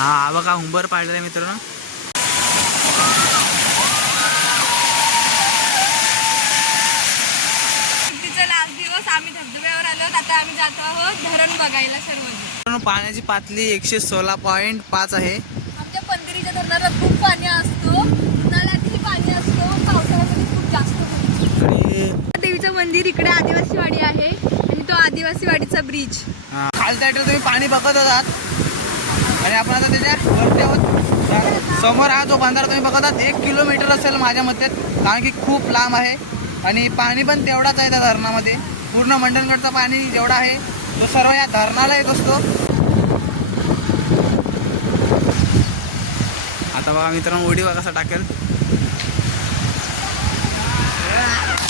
हा बघा उंबर पाडलेला आहे मित्रांनो. लास्ट दिवस आम्ही धबधब्यावर आलो आता आम्ही जातो आहोत धरण बघायला सर्वजण. पाण्याची पातळी एकशे सोळा पॉईंट पाच आहे. आमच्या पंढरीच्या धरणाला खूप पाणी असतो. उन्हाळ्यातही पाणी असतो. पावसाळ्यामध्ये खूप जास्त आणि देवीचं मंदिर इकडे आदिवासी वाडी आहे आणि तो आदिवासी वाडीचा ब्रिज हा, खालच्या तुम्ही पाणी बघत आहात आणि आपण आता त्याच्या वरती आहोत. समोर हा जो बांधारा तुम्ही बघत आहात एक किलोमीटर असेल माझ्या मते कारण की खूप लांब आहे. आणि पाणी पण तेवढाच आहे त्या धरणामध्ये. पूर्ण मंडणगडचं पाणी जेवढा आहे तो सर्व या धरणाला येत असतो आता बघा मित्रांनो उडी बघा कसा टाकेल.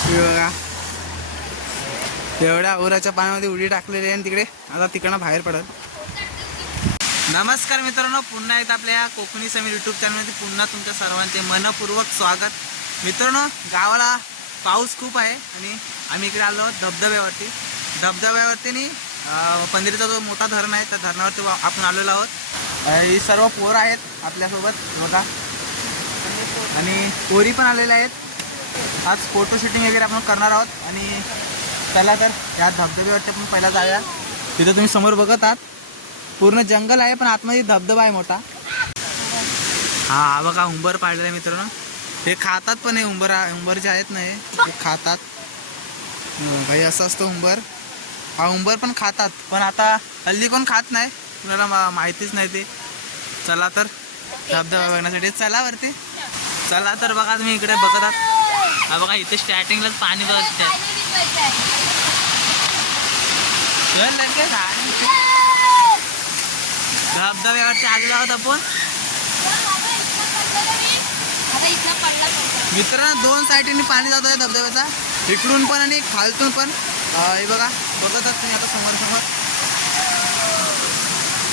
बघा. एवढ्या उराच्या पाण्यामध्ये उडी टाकलेली आहे आणि तिकडे आता तिकडनं बाहेर पडत. नमस्कार मित्रांनो पुन्हा एकदा आपल्या या कोकणी समीर यूट्यूब चॅनलमध्ये पुन्हा तुमच्या सर्वांचे मनपूर्वक स्वागत. मित्रांनो गावाला पाऊस खूप आहे आणि आम्ही इकडे आलो आहोत धबधब्यावरती. धबधब्यावरती नी, पंधरीचा जो मोठा धरण आहे त्या धरणावरती आपण आलेलो आहोत. ही सर्व पोरं आहेत आपल्यासोबत बघा. आणि पोरी पण आलेल्या आहेत. आज फोटो शूटिंग वगैरे आपण करणार आहोत. आणि चला तर या धबधब्यावरती आपण पहिला जाऊया. तिथं तुम्ही समोर बघत आहात. पूर्ण जंगल आहे पण आतमध्ये धबधबा आहे मोठा. हा हा बघा उंबर पाडलेला आहे मित्रांनो. हे खातात पण हे उंबर उंबर जे आहेत ना हे ते खातात. हो, भाई असं असतं उंबर. हा उंबर पण खातात पण आता हल्ली कोण खात नाही? कुणाला माहितीच नाही ते. चला तर धबधबा बघण्यासाठी. चला वरती. चला तर बघा तुम्ही इकडे बघत आहात. हा बघा इथे स्टार्टिंगलाच पाणी बघत लगेच. धबधब्यावरती आलेलो आहोत आपण. मित्रांनो दोन साईडनी पाणी जात आहे धबधब्याचा. इकडून पण आणि खालतून पण. हे बघा बघतच तुम्ही आता समोर समोर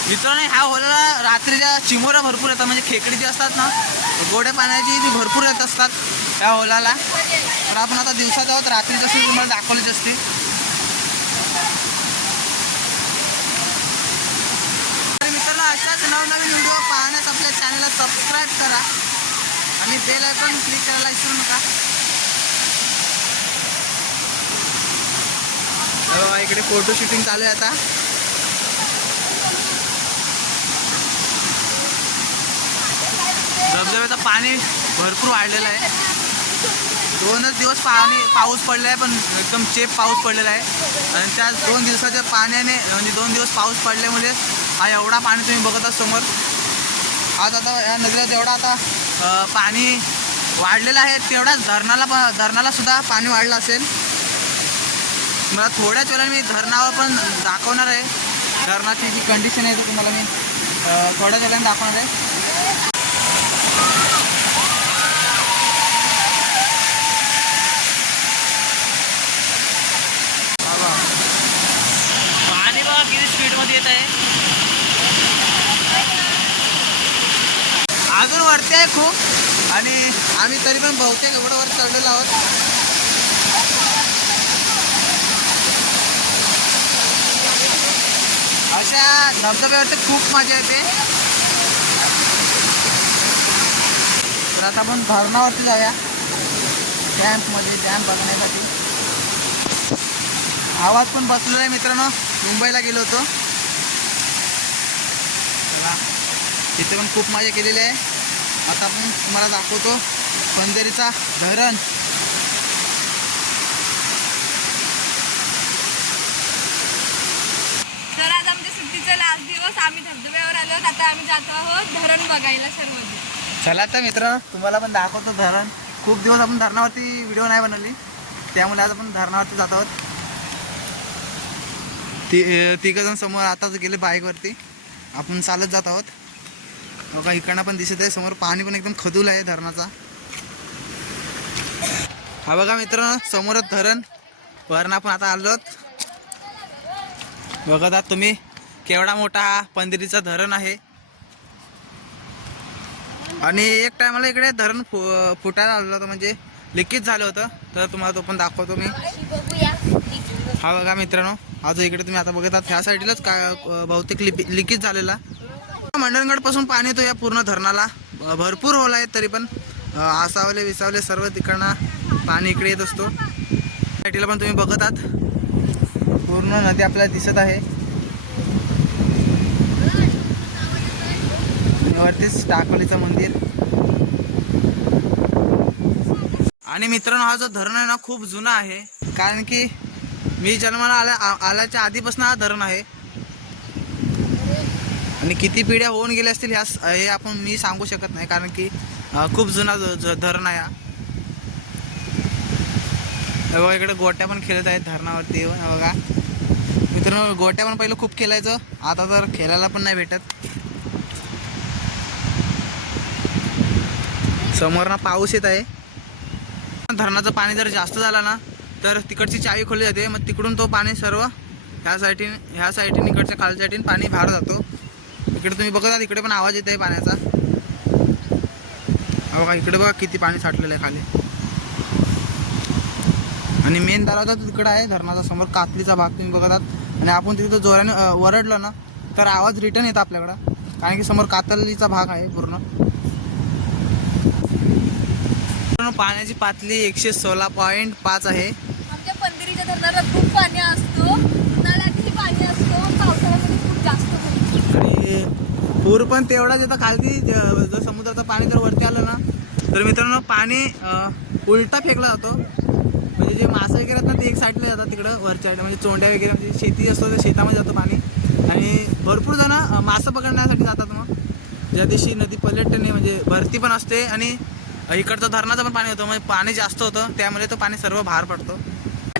मित्रांनो ह्या होल्याला रात्रीच्या चिमोऱ्या भरपूर येतात. म्हणजे खेकडी जी असतात ना गोड्या पाण्याची ती भरपूर येत असतात त्या होलाला तर आपण आता दिवसात आहोत रात्री जसं तुम्हाला दाखवलीच असते तर मित्रांनो अशाच नवनवीन व्हिडिओ पाहण्यास आपल्या चॅनलला सबस्क्राईब करा. आणि बेल आयकॉन क्लिक करायला विसरू नका. इकडे फोटो शूटिंग चालू आहे आता. धबधब्याचं पाणी भरपूर वाढलेलं आहे. दोनच दिवस पाणी पाऊस पडला आहे पण एकदम चेप पाऊस पडलेला आहे. आणि त्या दोन दिवसाच्या पाण्याने म्हणजे दोन दिवस पाऊस पडल्यामुळे हा एवढा पाणी तुम्ही बघत आहात समोर. आज आता या नदीला जेवढा आता पाणी वाढलेलं आहे तेवढाच धरणाला पण धरणाला सुद्धा पाणी वाढलं असेल. मला थोड्याच वेळाने मी धरणावर पण दाखवणार आहे. धरणाची जी कंडिशन आहे ती तुम्हाला मी थोड्याच वेळाने दाखवणार आहे बाबा. पाणी बघा किती स्पीडमध्ये येत आहे. अजून वरती आहे खूप. आणि आम्ही तरी पण बहुतेक एवढं वर चढलेलो आहोत. अशा धबधब्यावरती खूप मजा येते. तर आता आपण धरणावरती जाऊया. डॅम्पमध्ये डॅम बघण्यासाठी. आवाज पण बसलेला आहे मित्रांनो. मुंबईला गेलो होतो चला इथे पण खूप मजा केलेली आहे. आता आपण तुम्हाला दाखवतो पंधरीचा धरण. तर आज आमच्या सुट्टीचा लास्ट दिवस आम्ही धबधब्यावर आलो आता आम्ही जातो आहोत धरण बघायला सर्वजण. चला तर मित्र तुम्हाला पण दाखवतो धरण. खूप दिवस आपण धरणावरती व्हिडिओ नाही बनवली. त्यामुळे आज आपण धरणावरती जात आहोत. ती तिघ जण समोर आताच गेले बाईकवरती आपण चालत जात आहोत. बघा इकडनं पण दिसत आहे. समोर पाणी पण एकदम खदूल आहे धरणाचा. हा बघा मित्रांनो समोरच धरण. वरण आपण आता आलोत. बघत आहात तुम्ही केवढा मोठा हा धरण आहे. आणि एक टायमाला इकडे धरण फु फुटायला आलेलं होतं म्हणजे लिकेज झालं होतं. तर तुम्हाला तो पण दाखवतो मी. हा बघा मित्रांनो आज इकडे तुम्ही आता बघत आहात. ह्या साईडलाच काय बहुतेक लिपी लिकेज झालेला. मंडणगडपासून पाणी येतो या पूर्ण धरणाला. भरपूर होल आहेत तरी पण आसावले विसावले सर्व तिकडनं पाणी इकडे येत असतो. साईडला पण तुम्ही बघत आहात. पूर्ण नदी आपल्याला दिसत आहे. वरतीच टाकोलीचं मंदिर. आणि मित्रांनो हा जो धरण आहे ना खूप जुना आहे. कारण की मी जन्माला आल्या आ- आल्याच्या आधीपासून हा धरण आहे. आणि किती पिढ्या होऊन गेल्या असतील ह्या हे आपण मी सांगू शकत नाही कारण की खूप जुना धरण आहे हा. बघा इकडे गोट्या पण खेळत आहेत धरणावरती बघा. मित्रांनो गोट्या पण पहिलं खूप खेळायचं आता तर खेळायला पण नाही भेटत. समोर ना पाऊस येत आहे. धरणाचं पाणी जर जास्त झालं ना तर तिकडची चावी खोलली जाते मग तिकडून तो पाणी सर्व ह्या साईडीन ह्या साईडीन इकडच्या खालच्या साईडीन पाणी बाहेर जातो. इकडे तुम्ही बघत आहात इकडे पण आवाज येत आहे पाण्याचा बघा इकडे बघा किती पाणी साठलेलं आहे खाली. आणि मेन दरवाजा तो आहे धरणाचा समोर कातलीचा भाग तुम्ही बघत आहात. आणि आपण तिथं जोराने वरडलं ना तर आवाज रिटर्न येतो आपल्याकडं. कारण की समोर कातलीचा भाग आहे पूर्ण. पूर्ण पाण्याची पातळी एकशे सोळा पॉईंट पाच आहे. आमच्या धरणाला खूप पाणी असतो उन्हाळ्यातही पाणी असतो पावसाळ्यामध्ये खूप जास्त पाणी आणि पूर पण तेवढाच येतं. खालती ज- जर समुद्राचं पाणी जर वरती आलं ना तर मित्रांनो पाणी उलटा फेकला जातो. म्हणजे जे मासे वगैरे आहेत ना ते एक साईडला जातात तिकडं वरच्या म्हणजे चोंड्या वगैरे म्हणजे शेती असतो ते शेतामध्ये जातं पाणी. आणि भरपूर जण मासं पकडण्यासाठी जातात मग. ज्या दिवशी नदी पलटणे म्हणजे भरती पण असते आणि इकडचं धरणाचं पण पाणी होतं. म्हणजे पाणी जास्त होतं त्यामुळे तो पाणी सर्व बाहेर पडतो.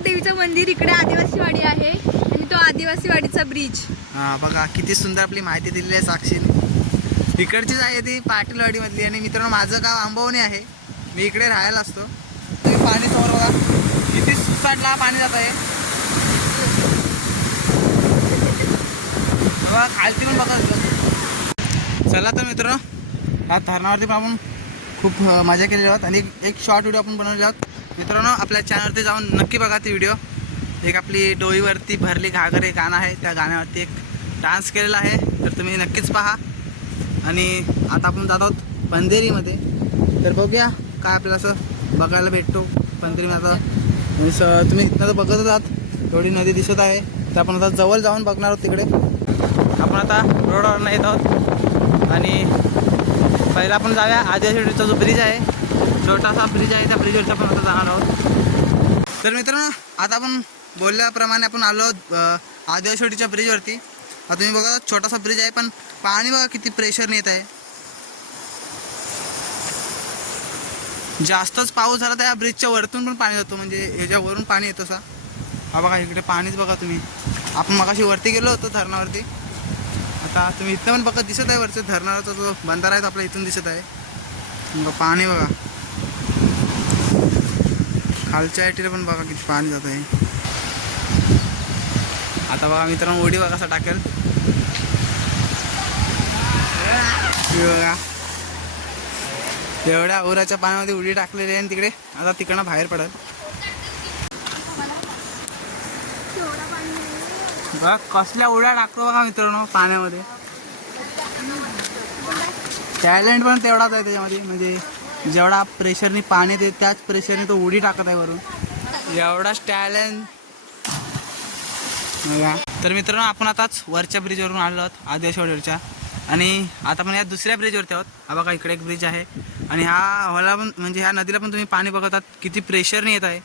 देवीचं मंदिर इकडे आदिवासी वाडी आहे आणि तो आदिवासी वाडीचा ब्रिज. हा बघा किती सुंदर आपली माहिती दिलेली आहे साक्षीने. इकडचीच आहे ती पाटीलवाडीमधली आणि मित्रांनो माझं गाव आंबवणे आहे. मी इकडे राहायला असतो. तुम्ही पाणी समोर बघा. किती सुसाटला पाणी जात आहे. बघा खालती पण बघा. चला तर मित्र आज धरणावरती पण आपण खूप मजा केलेली आहोत आणि एक- शॉर्ट व्हिडिओ आपण बनवले आहोत. मित्रांनो आपल्या चॅनलवरती जाऊन नक्की बघा ती व्हिडिओ एक आपली डोईवरती भरली घागर हे गाणं आहे. त्या गाण्यावरती एक डान्स केलेला आहे. तर तुम्ही नक्कीच पहा. आणि आता आपण जात आहोत पंधेरीमध्ये तर बघूया काय आपल्याला असं बघायला भेटतो. पंधेरीमध्ये आता स- तुम्ही इथनं तर बघतच आहात. एवढी नदी दिसत आहे. तर आपण आता जवळ जाऊन बघणार आहोत तिकडे. आपण आता रोडवरनं येत आहोत. आणि पहिला आपण जाऊया आदिवासी जो ब्रिज आहे. छोटासा ब्रिज आहे त्या ब्रिजवरचा आपण आता जाणार आहोत. तर मित्रांनो आता आपण बोलल्याप्रमाणे आपण आलो आहोत अ, ब्रिजवरती आता तुम्ही बघा छोटासा ब्रिज आहे पण पाणी बघा किती प्रेशरने येत आहे. जास्तच पाऊस झाला तर या ब्रिजच्या वरतून पण पाणी जातो म्हणजे ह्याच्यावरून पाणी येतो असा. हा बघा इकडे पाणीच बघा तुम्ही. आपण मगाशी वरती गेलो होतो धरणावरती. आता तुम्ही इथं पण बघा दिसत आहे वरचं धरणाचा जो बंधारा आहे तो आपल्या इथून दिसत आहे. बघा पाणी बघा. खालच्या आयटीला पण बघा किती पाणी जात आहे आता बघा मित्रांनो उडी बघा कसा टाकेल. बघा. एवढ्या ओराच्या पाण्यामध्ये उडी टाकलेली आहे आणि तिकडे आता तिकडनं बाहेर पडत बघा कसल्या उड्या टाकतो बघा मित्रांनो पाण्यामध्ये. टॅलेंट पण तेवढाच आहे त्याच्यामध्ये म्हणजे जेवढा प्रेशरने पाणी येते त्याच प्रेशरने तो उडी टाकत आहे वरून. एवढाच टॅलेंट तर मित्रांनो आपण आताच वरच्या ब्रिजवरून आलो आहोत आदिवासीवाडीवरच्या आणि आता आपण या दुसऱ्या ब्रिजवरती आहोत. हा बघा इकडे एक ब्रिज आहे. आणि ह्या हॉला पण म्हणजे ह्या नदीला पण तुम्ही पाणी बघतात किती प्रेशरने येत आहे.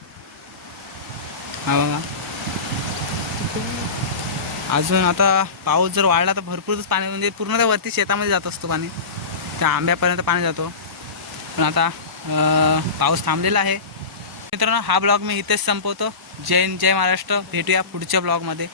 हा बघा. अजून आता पाऊस जर वाढला तर भरपूरच पाणी म्हणजे पूर्ण त्या वरती शेतामध्ये जात असतो पाणी. त्या आंब्यापर्यंत पाणी जातो. पण आता पाऊस थांबलेला आहे. मित्रांनो हा ब्लॉग मी इथेच संपवतो. जय हिंद, जय महाराष्ट्र. भेटूया पुढच्या ब्लॉगमध्ये.